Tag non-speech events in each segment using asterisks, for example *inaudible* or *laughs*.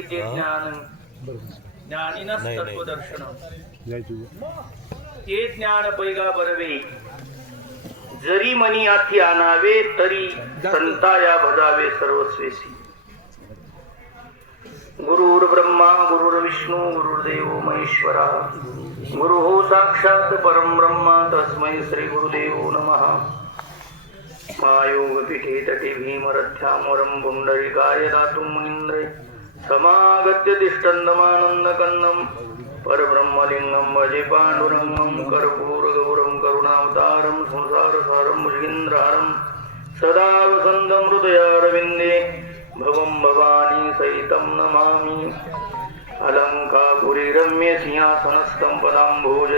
ते ज्ञान. ज्ञानीनच नाही, नाही. तत्वदर्शन. ते ज्ञान पैगा बरवे. जरी मनी आथी आणावे तरी संता या भजावे सर्वस्वेसी. गुरुर् ब्रह्मा गुरुर्विष्णू गुरुर्देव महेश्वरा. गुरु हो साक्षात परम ब्रह्मा तस्मै श्री गुरुदेव नमः. मायोगपीठे तटे भीमरथ्यामरं पुण्डरिकाय दातुं मुनीन्द्रे समागत्य तिष्ठन्दमानन्दकन्नं परब्रह्मलिङ्गं भजे पाण्डुरङ्गं कर्पूरगौरं करुणावतारं संसारसारं भुजगेन्द्रहारं सदा वसन्तं हृदयारविन्दे भवं भवानी सहितं नमामि अलङ्कापुरी रम्य सिंहासनस्थं पदाम्भोज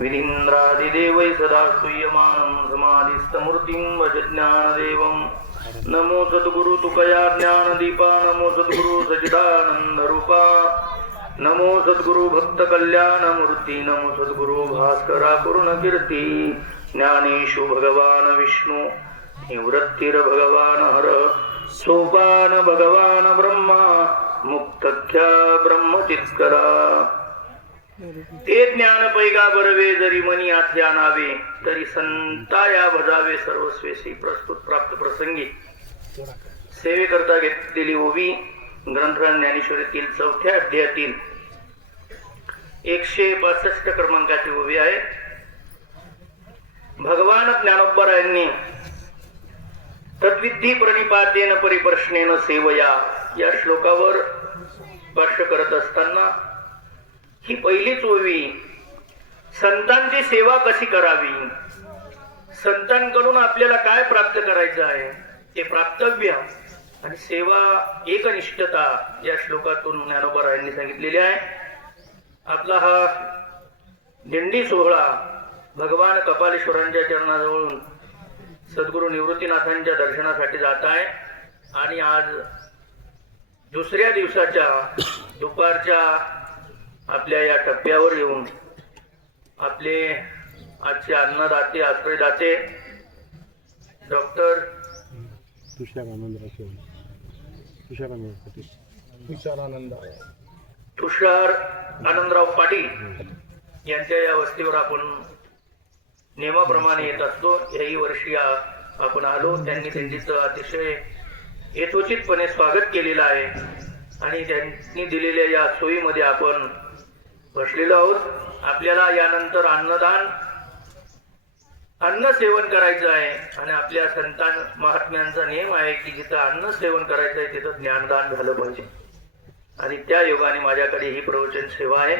तेजस्फुतिप्रदेशं सदा स्तूयमानं समाधिस्थमूर्तिं भज ज्ञानदेवं। नमो सद्गुरु तुकया ज्ञानदीपा नमो सद्गुरु सचिदानन्दरूपा नमो सद्गुरु भक्तकल्याणमूर्ती नमो सद्गुरु भास्करा पूर्णकीर्ती ज्ञानेषु भगवान विष्णु निवृत्तिर भगवान हर सोपान भगवान ब्रह्मा मुक्तख्या ब्रह्मचित्करा। ते ज्ञान पैगा बरवे जरी मनी आत आणावे तरी संता या भजावे सर्वस्वेशी प्रस्तुत प्राप्त प्रसंगी. सेवेकरता घेतलेली ओवी ग्रंथ ज्ञानेश्वरीतील चौथ्या अध्यायातील एकशे पासष्ट क्रमांकाची ओवी आहे. भगवान ज्ञानोबरायांनी तद्विधी प्रणिपातेन परिप्रश्नेन सेवया या श्लोकावर भाष्य करत असताना ही पहिलीच ओवी. संतांची सेवा कशी करावी? संतांकडून आपल्याला काय प्राप्त करायचं आहे? ते प्राप्तव्य आणि सेवा एकनिष्ठता या श्लोकातून ज्ञानोबरायांनी सांगितलेली आहे. आपला हा दिंडी सोहळा भगवान कपालेश्वरांच्या चरणाजवळून सद्गुरू निवृत्तीनाथांच्या दर्शनासाठी जात आहे. आणि आज दुसऱ्या दिवसाच्या दुपारच्या आपल्या या टप्प्यावर येऊन आपले आजचे अन्नदाते आश्रयदाते डॉक्टर तुषार तुषार आनंदराव पाटील तुषार आनंद तुषार आनंदराव पाटील यांच्या या वस्तीवर आपण नियमाप्रमाणे येत असतो. याही वर्षी आपण आलो. त्यांनी त्यांचं अतिशय यथोचितपणे स्वागत केलेलं आहे. आणि त्यांनी दिलेल्या या सोयीमध्ये आपण बसलेलो आहोत. आपल्याला यानंतर अन्नदान अन्न सेवन करायचं आहे. आणि आपल्या संतान महात्म्यांचा नियम आहे की जिथं अन्न सेवन करायचं आहे तिथं ज्ञानदान झालं पाहिजे. आणि त्या योगाने माझ्याकडे ही प्रवचन सेवा आहे.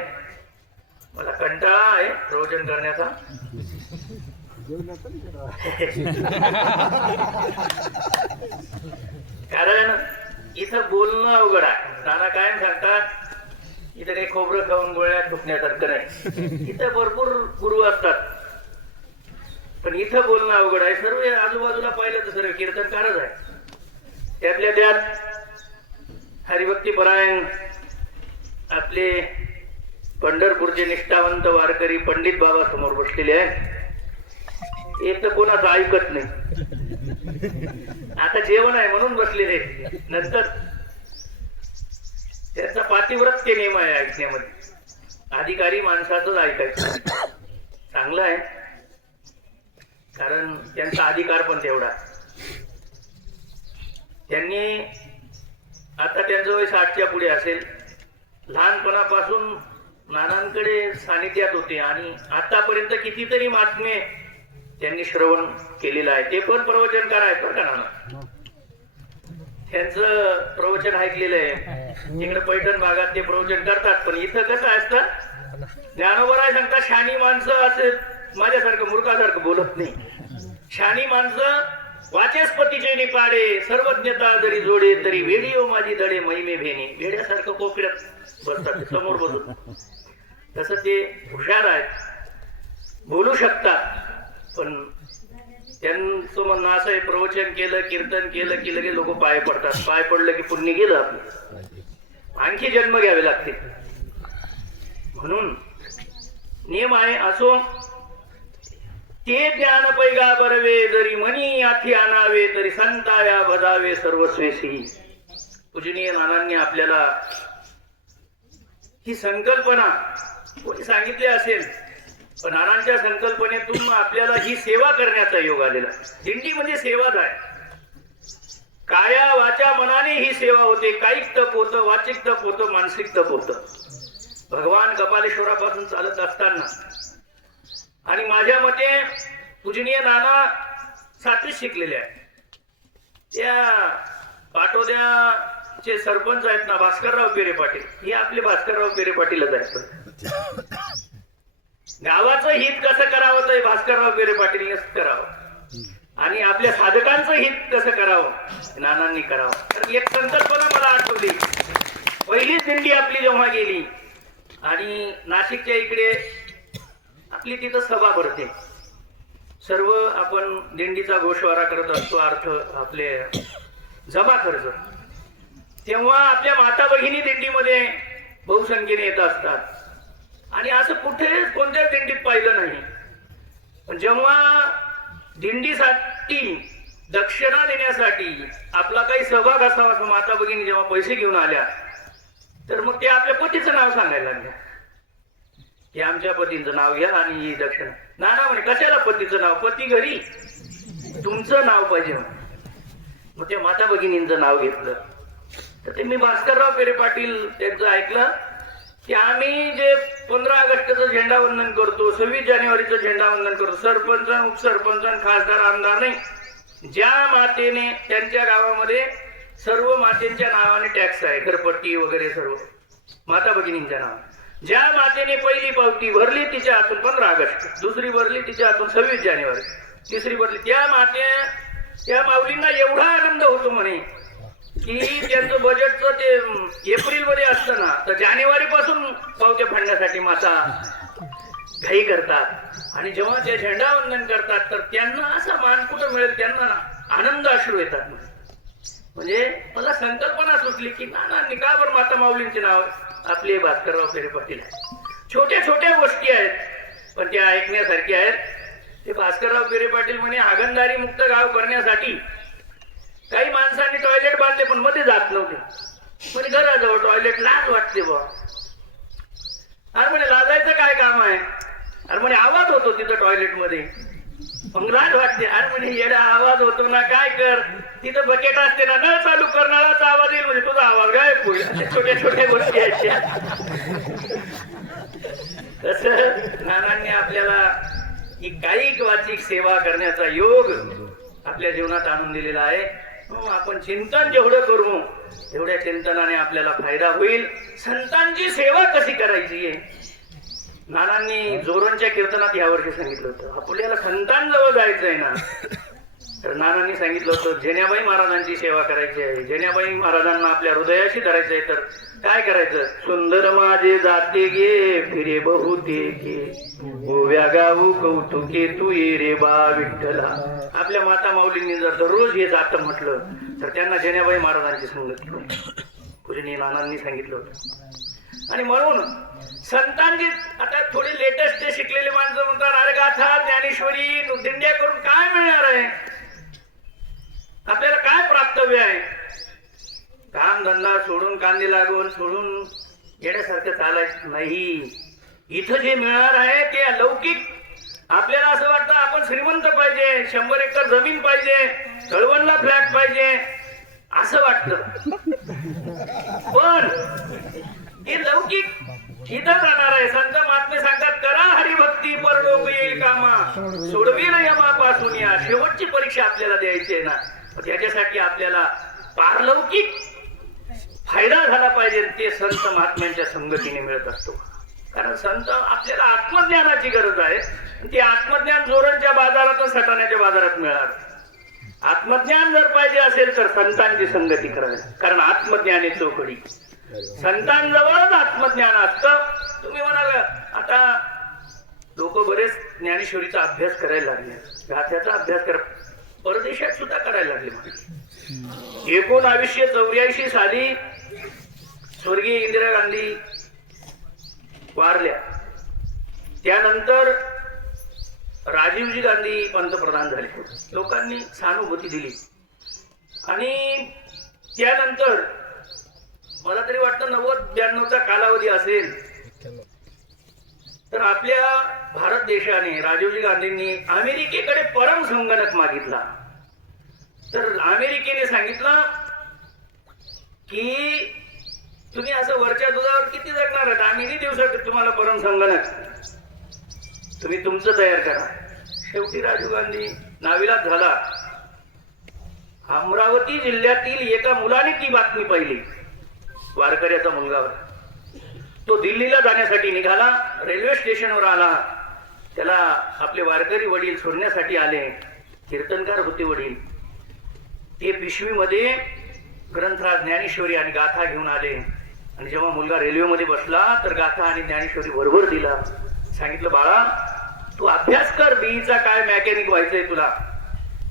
मला कंटाळा आहे प्रवचन करण्याचा. *laughs* कारण इथं बोलणं अवघड आहे. नाना कायम सांगतात इथं काही खोबरं खाऊन गोळ्या फुटण्यासारखं नाही. इथं भरपूर गुरु असतात. पण इथं बोलणं अवघड आहे. सर्व आजूबाजूला पाहिलं तर सर्व कीर्तनकारच आहे. त्यातल्या त्यात हरिभक्ती परायण आपले पंढरपूरचे निष्ठावंत वारकरी पंडित बाबा समोर बसलेले आहेत. एक तर कोणाचं ऐकत नाही. आता जेवण आहे म्हणून बसलेले. नंतर त्याचा पातिव्रत्य नियम आहे ऐकण्यामध्ये. अधिकारी माणसाचंच ऐकायचं. चांगलं आहे. कारण त्यांचा अधिकार पण तेवढा. त्यांनी आता त्यांचं वय साठच्या पुढे असेल. लहानपणापासून नानांकडे सानिध्यात होते आणि आतापर्यंत कितीतरी महात्मे त्यांनी श्रवण केलेलं आहे. ते पण प्रवचनकार आहेत बरं का नाना? त्यांचं प्रवचन ऐकलेलं आहे. तिकडे पैठण भागात ते प्रवचन करतात. पण इथं कसं असतं? ज्ञानोबराय सांगतात शानी माणसं असे माझ्यासारखं मूर्खासारखं बोलत नाही. शानी माणसं वाचस्पतीचे निपाडे सर्वज्ञता जरी जोडे तरी वेडिओ माझी दडे महिमे भेणे. वेड्यासारखं कोपऱ्यात बसतात समोर बसून. तसं ते हुशार आहेत. बोलू शकतात पण त्यांचं म्हणणं असं आहे प्रवचन केलं कीर्तन केलं की लगे लोक पाय पडतात. पाय पडलं की पुण्य गेलं आपलं. आणखी जन्म घ्यावे लागते म्हणून नियम आहे असो ते ज्ञान पैगा बरवे जरी मनी आथी आणावे तरी संताया बजावे सर्वस्वेशी. पूजनीय नानांनी आपल्याला ही संकल्पना कोणी सांगितली असेल नानांच्या संकल्पनेतून आपल्याला ही सेवा करण्याचा योग आलेला दिंडी म्हणजे सेवाच आहे काया वाचा मनाने ही सेवा होते. कायिक तप होतं वाचिक तप होतं मानसिक तप होतं. भगवान कपालेश्वरापासून चालत असताना आणि माझ्या मते पूजनीय नाना सातवीत शिकलेले आहेत. त्या पाटोद्याचे सरपंच आहेत ना भास्करराव पेरे पाटील. हे आपले भास्करराव पेरे पाटीलच आहेत. गावाचं हित कसं करावं तर भास्करराव बेरे पाटीलनेच करावं. आणि आपल्या साधकांचं हित कसं करावं? नानांनी करावं. तर एक संकल्पना मला आठवली. पहिलीच दिंडी आपली जेव्हा गेली आणि नाशिकच्या इकडे आपली तिथं सभा भरते. सर्व आपण दिंडीचा गोषवारा करत असतो अर्थ आपले जमा खर्च. तेव्हा आपल्या माता भगिनी दिंडीमध्ये बहुसंख्येने येत असतात. आणि असं कुठे कोणत्याच दिंडीत पाहिलं नाही. पण जेव्हा दिंडीसाठी दक्षिणा देण्यासाठी आपला काही सहभाग असावा असं माता भगिनी जेव्हा पैसे घेऊन आल्या तर मग ते आपल्या पतीचं नाव सांगायला लागल्या. की आमच्या पतीचं नाव घ्या आणि ही दक्षिणा. नाना म्हणे कशाला पतीचं नाव? पती घरी. तुमचं नाव पाहिजे म्हणे. मग त्या माता भगिनींचं नाव घेतलं. तर ते मी भास्करराव पेरे पाटील त्यांचं ऐकलं. की आम्ही जे पंधरा ऑगस्टचं झेंडावंदन करतो सव्वीस जानेवारीचं झेंडावंदन करतो सरपंच उपसरपंच खासदार आमदार नाही. ज्या मातेने त्यांच्या गावामध्ये सर्व मातेच्या नावाने टॅक्स आहे घरपट्टी वगैरे सर्व. माता भगिनींच्या नाव ज्या मातेने पहिली पावती भरली तिच्या हातून पंधरा ऑगस्ट दुसरी भरली तिच्या हातून सव्वीस जानेवारी तिसरी भरली त्या माते त्या माऊलींना एवढा आनंद होतो म्हणे. की त्यांचं बजेटचं ते एप्रिलमध्ये असतं ना तर जानेवारी पासून पावते फाडण्यासाठी माता घाई करतात. आणि जेव्हा ते झेंडावंदन करतात तर त्यांना असा मान कुठं मिळेल? त्यांना आनंद अश्रू येतात म्हणजे मला संकल्पना सुचली की नाना निकाबर माता माऊलींचे नाव आपले भास्करराव फेरे पाटील आहे. छोट्या छोट्या गोष्टी आहेत पण त्या ऐकण्यासारख्या आहेत. ते भास्करराव फेरे पाटील म्हणे हागणदारी मुक्त गाव करण्यासाठी काही माणसांनी टॉयलेट बांधले पण मध्ये जात नव्हते. म्हणजे घराजवळ टॉयलेट लाज वाटते बा अरे म्हणे लाजायचं काय काम आहे? अरे म्हणे आवाज होतो तिथं टॉयलेटमध्ये. मग लाज वाटते. अरे म्हणे येडा आवाज होतो ना काय कर? तिथं बकेट असते ना नळ चालू कर नळाचा आवाज येईल म्हणजे तुझा आवाज गायब होईल. छोट्या छोट्या गोष्टी आहेत तस नानांनी आपल्याला ही काही वाचिक सेवा करण्याचा योग आपल्या जीवनात आणून दिलेला आहे. हो, आपण चिंतन जेवढं करू तेवढ्या चिंतनाने आपल्याला फायदा होईल. संतांची सेवा कशी करायची आहे नानांनी जोरांच्या कीर्तनात यावर्षी सांगितलं होतं. आपल्याला संतांजवळ जायचंय ना. तर नानांनी सांगितलं होतं जेण्याबाई महाराजांची सेवा करायची आहे. जेण्याबाई महाराजांना आपल्या हृदयाशी धरायचं आहे तर काय करायचं? सुंदर माझे जाते गे फिरे बहुते गे. गोव्या गाऊ कौतुके तू ये रे बा विठ्ठला. आपल्या माता माऊलींनी जर दररोज हे जातं म्हटलं तर त्यांना जेण्याबाई महाराजांची संगत पूजनी नानांनी सांगितलं होतं. आणि म्हणून संतांची आता थोडी लेटेस्ट ते शिकलेले माणसं म्हणतात अरे गाथा ज्ञानेश्वरी दिंड्या करून काय मिळणार आहे? आपल्याला काय प्राप्तव्य आहे? काम धंदा सोडून कांदे लागून सोडून येण्यासारखं चालायचं नाही. इथं जे मिळणार आहे ते लौकिक आपल्याला असं वाटतं आपण श्रीमंत पाहिजे शंभर एकर जमीन पाहिजे कळवणला फ्लॅट पाहिजे असं वाटतं. पण हे लौकिक इथं जाणार आहे. संत महात्मे सांगतात करा हरिभक्ती परलोक येईल कामा. सोडवील यमापासून या. शेवटची परीक्षा आपल्याला द्यायची आहे ना. त्याच्यासाठी आपल्याला पारलौकिक फायदा झाला पाहिजे ते संत महात्म्यांच्या संगतीने मिळत असतो. कारण संत आपल्याला आत्मज्ञानाची गरज आहे. ते आत्मज्ञान जोरांच्या बाजारात सटाण्याच्या बाजारात मिळणार. आत्मज्ञान जर पाहिजे असेल तर संतांची संगती करावी. कारण आत्मज्ञान आहे चौकडी. संतांजवळच आत्मज्ञान असतं. तुम्ही म्हणाल आता लोक बरेच ज्ञानेश्वरीचा अभ्यास करायला लागले. गाथ्याचा अभ्यास करा परदेशात सुद्धा करायला लागले म्हणे. एकोणावीसशे चौऱ्याऐंशी साली स्वर्गीय इंदिरा गांधी वारल्या. त्यानंतर राजीवजी गांधी पंतप्रधान झाले. लोकांनी सहानुभूती दिली. आणि त्यानंतर मला तरी वाटतं नव्वद ब्याण्णवचा कालावधी असेल तर आपल्या भारत देशाने राजीवजी गांधींनी अमेरिकेकडे परम संगणक मागितला. तर अमेरिकेने सांगितलं की तुम्ही असं वरच्या दुधावर किती जगणार आहात? आम्ही नाही देऊ शकत तुम्हाला परम संगणक? तुम्ही तुमचं तयार करा. शेवटी राजीव गांधी नाविलात झाला. अमरावती जिल्ह्यातील एका मुलाने ती बातमी पाहिली. वारकऱ्याचा मुलगा होता. तो दिल्लीला जाण्यासाठी निघाला रेल्वे स्टेशनवर आला. त्याला आपले वारकरी वडील सोडण्यासाठी आले. कीर्तनकार होते वडील. ते पिशवीमध्ये ग्रंथराज ज्ञानेश्वरी आणि गाथा घेऊन आले. आणि जेव्हा मुलगा रेल्वेमध्ये बसला तर गाथा आणि ज्ञानेश्वरी बरोबर दिला. सांगितलं बाळा तू अभ्यास कर बीईचा काय मेकॅनिक व्हायचंय तुला.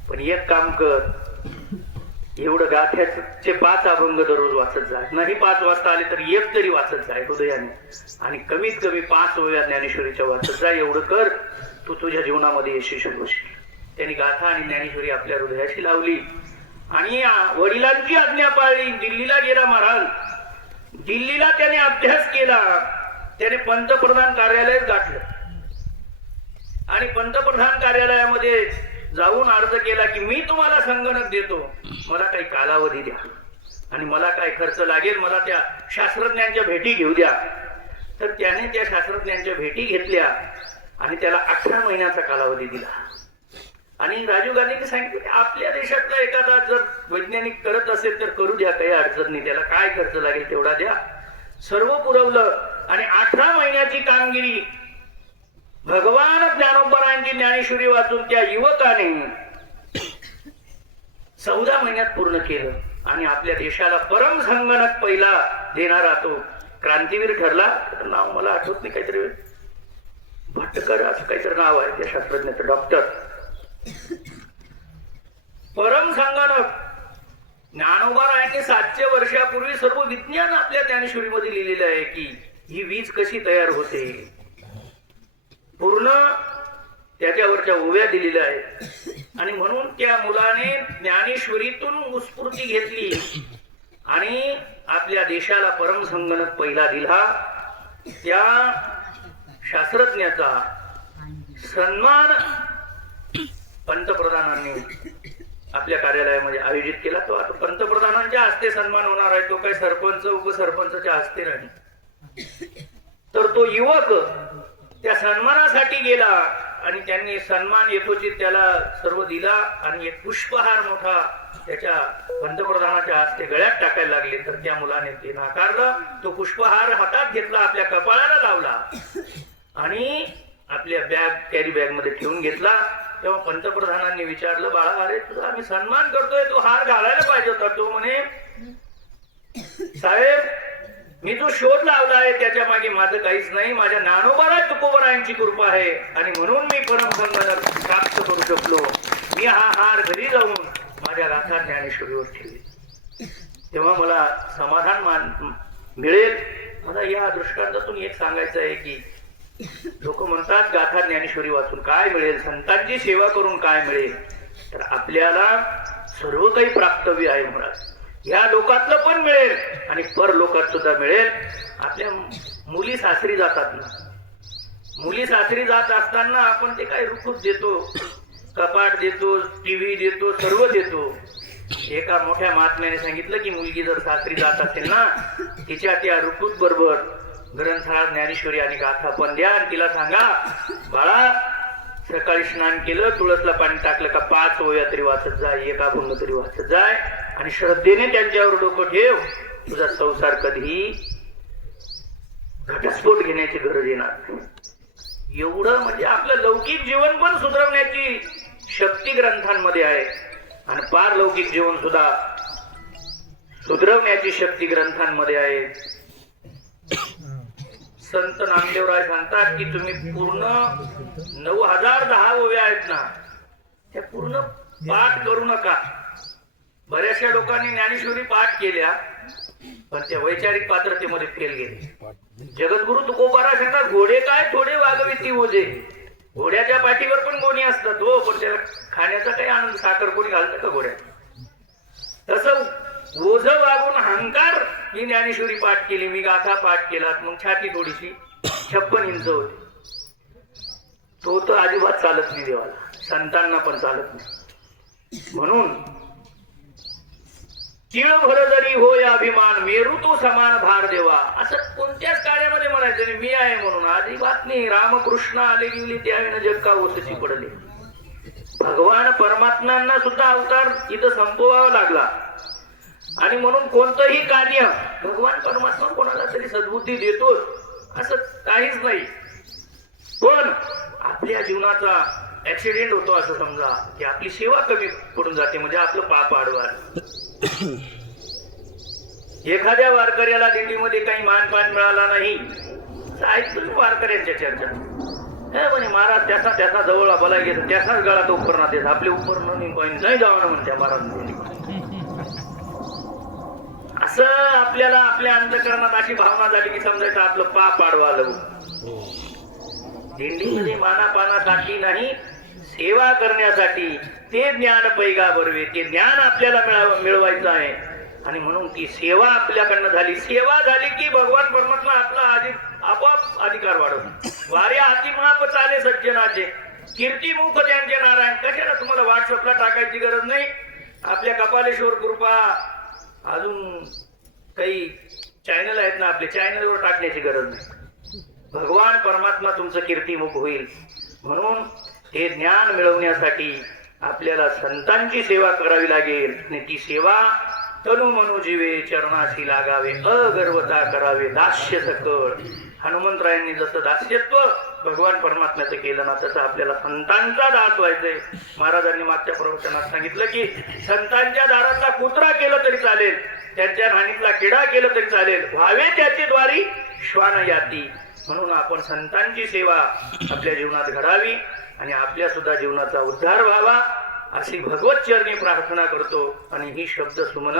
पण एक काम कर एवढं गाथ्याचे पाच अभंग दररोज वाचत जाय नाही पाच वाजता आले तर एक तरी वाचत जाय हृदयाने. आणि कमीत कमी पाच वया ज्ञानेश्वरीच्या वाचत जाय एवढं कर. तू तुझ्या जीवनामध्ये यशस्वी होशील. त्यांनी गाथा आणि ज्ञानेश्वरी आपल्या हृदयाशी लावली. आणि वडिलांची आज्ञा पाळली. दिल्लीला गेला महाराज. दिल्लीला त्याने अभ्यास केला. त्याने पंतप्रधान कार्यालय गाठलं. आणि पंतप्रधान कार्यालयामध्ये जाऊन अर्ज केला की मी तुम्हाला संगणक देतो. मला काही कालावधी द्या. आणि मला काय खर्च लागेल मला त्या शास्त्रज्ञांच्या भेटी घेऊ द्या. तर त्याने त्या शास्त्रज्ञांच्या भेटी घेतल्या आणि त्याला अठरा महिन्याचा कालावधी दिला. आणि राजीव गांधींनी सांगितलं की आपल्या देशातला एखादा जर वैज्ञानिक करत असेल तर करू द्या काही अडचण नाही त्याला काय खर्च लागेल तेवढा द्या. सर्व पुरवलं आणि अठरा महिन्याची कामगिरी भगवान ज्ञानोबरांची ज्ञानेश्वरी वाचून त्या युवकाने चौदा महिन्यात पूर्ण केलं. आणि आपल्या देशाला परम संगणक पहिला देणारा तो क्रांतीवीर ठरला. नाव मला आठवत नाही काहीतरी. भटकर असं काहीतरी नाव आहे त्या शास्त्रज्ञाचं डॉक्टर. परम संगणक. ज्ञानोबरायांनी सातशे वर्षापूर्वी सर्व विज्ञान आपल्या ज्ञानेश्वरीमध्ये लिहिलेलं आहे की ही वीज कशी तयार होते? पूर्ण त्याच्यावरच्या ओव्या दिलेल्या आहेत. आणि म्हणून त्या मुलाने ज्ञानेश्वरीतून उत्स्फूर्ती घेतली. आणि आपल्या देशाला परम संगणक पहिला दिला. त्या शास्त्रज्ञाचा सन्मान पंतप्रधानांनी आपल्या कार्यालयामध्ये आयोजित केला. तो आता पंतप्रधानांच्या हस्ते सन्मान होणार आहे. तो काही सरपंच उपसरपंचच्या हस्ते नाही. तर तो युवक त्या सन्मानासाठी गेला आणि त्यांनी सन्मान यथोचित त्याला सर्व दिला आणि एक पुष्पहार मोठा त्याच्या पंतप्रधानाच्या हस्ते गळ्यात टाकायला लागले. तर त्या मुलाने ते नाकारलं. तो पुष्पहार हातात घेतला आपल्या कपाळाला लावला आणि आपल्या बॅग कॅरी बॅगमध्ये ठेवून घेतला. तेव्हा पंतप्रधानांनी विचारलं बाळा अरे तुझा आम्ही सन्मान करतोय तो हार घालायला पाहिजे होता. तो म्हणे साहेब मी जो शोध लावला आहे त्याच्यामागे माझं काहीच नाही. माझ्या नानोबाला तुकोबरायांची कृपा आहे. आणि म्हणून मी परम प्राप्त करू शकलो. मी हा हार घरी जाऊन माझ्या गाथा ज्ञानेश्वरीवर ठेवली तेव्हा मला समाधान मान मिळेल. मला या दृष्टांतातून एक सांगायचं आहे की लोक म्हणतात गाथा ज्ञानेश्वरी वाचून काय मिळेल? संतांची सेवा करून काय मिळेल? तर आपल्याला सर्व काही प्राप्तव्य आहे म्हणा या लोकातलं पण मिळेल आणि पर लोकात सुद्धा मिळेल. आपल्या मुली सासरी जातात ना. मुली सासरी जात असताना आपण ते काय रुखूत देतो? कपाट देतो टीव्ही देतो सर्व देतो. एका मोठ्या महात्म्याने सांगितलं की मुलगी जर सासरी जात असेल ना तिच्या त्या रुकूत बरोबर ग्रंथराज ज्ञानेश्वरी आणि गाथा पण द्या आणि तिला सांगा बाळा सकाळी स्नान केलं तुळसला पाणी टाकलं का पाच वया तरी वाचत जाय एका अभंग तरी वाचत जाय. आणि श्रद्धेने त्यांच्यावर डोकं ठेव. तुझा संसार कधी घटस्फोट घेण्याची गरज येणार नाही. एवढं म्हणजे आपलं लौकिक जीवन पण सुधारण्याची शक्ती ग्रंथांमध्ये आहे. आणि पार लौकिक जीवन सुद्धा सुधरवण्याची शक्ती ग्रंथांमध्ये आहे. संत नामदेवराय सांगतात की तुम्ही पूर्ण नऊ हजार दहा ओव्या आहेत ना. त्या पूर्ण पाठ करू नका. बऱ्याचशा लोकांनी ज्ञानेश्वरी पाठ केल्या पण त्या वैचारिक पात्रतेमध्ये फेल गेले. जगद्गुरु तुकोबारा सांगतात घोडे काय? थोडे वागविती ओझे. घोड्याच्या पाठीवर पण कोणी असतात हो पण त्याला खाण्याचा काही आनंद साखर कोणी घालतं का घोड्या तसं ओझ वागून अहंकार ही ज्ञानेश्वरी पाठ केली. मी गाथा पाठ केला मग छाती थोडीशी छप्पन इंच होती. तो तर अजिबात चालत नाही देवाला. संतांना पण चालत नाही. म्हणून तिळ भर जरी होय अभिमान मेरू तो समान भार देवा. असं कोणत्याच कार्यामध्ये म्हणायचं नाही. मी आहे म्हणून. अजिबात नाही रामकृष्ण आले गेली त्यावेळेला जग का ओसची पडले. भगवान परमात्म्यांना सुद्धा अवतार इथं संपवावा लागला. आणि म्हणून कोणतंही कार्य भगवान परमात्मा कोणाला तरी सद्बुद्धी देतोच असं काहीच नाही. पण आपल्या जीवनाचा ऍक्सिडेंट होतो असं समजा की आपली सेवा कमी पडून जाते म्हणजे आपलं पाप आडवा. एखाद्या वारकऱ्याला दिंडीमध्ये काही मानपान मिळाला नाही ऐकतो वारकऱ्यांच्या चर्चा. हे म्हणे महाराज त्याचा त्याचा जवळ बोला घेत त्याचाच गळात उपरणात येत आपले नाही पाहिजे नाही जावं म्हणत्या महाराज असं आपल्याला आपल्या अंतकरणात अशी भावना झाली की समजायचं आपलं पाप आडवा आलं दिंडीमध्ये मानापानासाठी नाही सेवा करण्यासाठी ते ज्ञान पैगा बरवे ते ज्ञान आपल्याला मिळावं मिळवायचं आहे. आणि म्हणून ती सेवा आपल्याकडनं झाली. सेवा झाली की भगवान परमात्मा आपला आधी आपोआप अधिकार वाढवतो. वारे हाती महाप चाले सज्जनाचे. कीर्तिमुख त्यांचे नारायण. कशाला तुम्हाला व्हॉट्सअपला टाकायची गरज नाही? आपल्या कपालेश्वर कृपा अजून काही चॅनल आहेत ना आपले चॅनलवर टाकण्याची गरज नाही. भगवान परमात्मा तुमचं कीर्तिमुख होईल. म्हणून हे ज्ञान मिळवण्यासाठी आपल्याला संतांची सेवा करावी लागेल. आणि ती सेवा तनु मनु जीवे चरणाशी लागावे अगर्वता करावे दास्य सकळ. हनुमंतरायांनी जसं दास्यत्व भगवान परमात्म्याचं केलं ना तसं आपल्याला संतांचा दास व्हायचंय. महाराजांनी मागच्या प्रवचनात सांगितलं की संतांच्या दारातला कुत्रा केलं तरी चालेल त्यांच्या राणीतला किडा केलं तरी चालेल. व्हावे त्याची द्वारी श्वान याती म्हणून आपण संतांची सेवा आपल्या जीवनात घडावी आणि आपल्या सुद्धा जीवनाचा उद्धार व्हावा अशी भगवत चरणी प्रार्थना करतो. आणि ही शब्द सुमन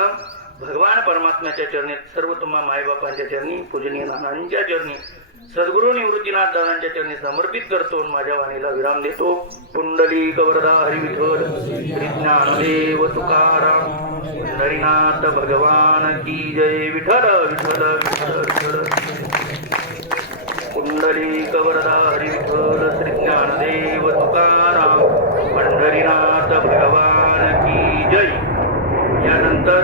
भगवान परमात्म्याच्या चरणी सर्व तुम्हा मायबापांच्या चरणी पूजनीय नानांच्या चरणी सद्गुरु निवृत्तीनाथ दादांच्या चरणी समर्पित करतो आणि माझ्या वाणीला विराम देतो. पुंडली कवरदा हरिविठल ज्ञानदेव तुकाराम हरिनाथ भगवान की जय. विठल विठल विठल विठल कुंडली कवरदा हरिविठ्ठल श्री ज्ञानदेव तुकाराम. पंढरीनाथ भगवान की जय. यानंतर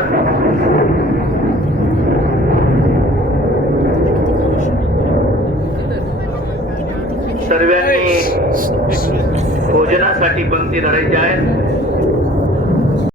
सर्वांनी भोजनासाठी पंक्ती धरायच्या आहेत.